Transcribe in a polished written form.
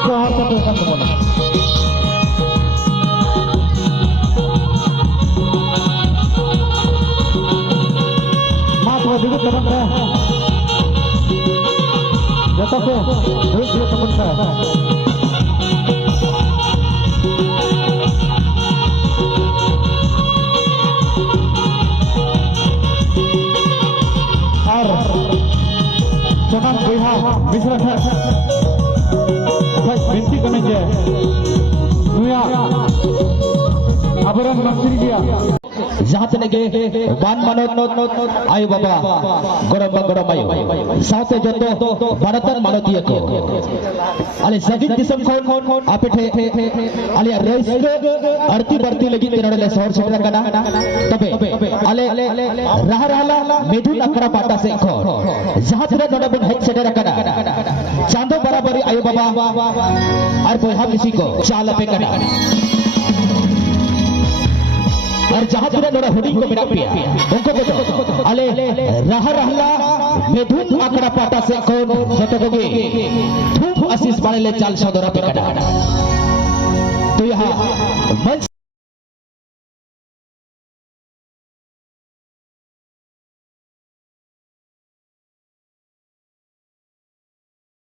Sohar ketukan semua. Maaf sedikit teman-teman. Jatuh ko, duduk teman-teman. Sonam Boyha Misra binti करेंगे दुनिया अबरन मंत्री दिया जहाँ से लगे बान मानो आयु बाबा गरम आयु साथ जो तो भारतन मानो दिया को अले सभी किस्म कौन आप अले रेस अर्ती बर्ती लगी तेरा ले शहर से रखना तबे अले रहा रहा मेधुन अकरा पाटा से को जहाँ तेरा दोनों बन हेड से रखना चांदो बराबरी आयु बाबा और बोहा किसी को चाल पे करना और जहाँ तेरा नोरा हुडी को मेरा पिया उनको बोलो अले रहा रहला मेधुन आकड़ा पाटा से कौन जतोगे धूप आशीष वाले ले चाल सदरा पे कटा तो यहाँ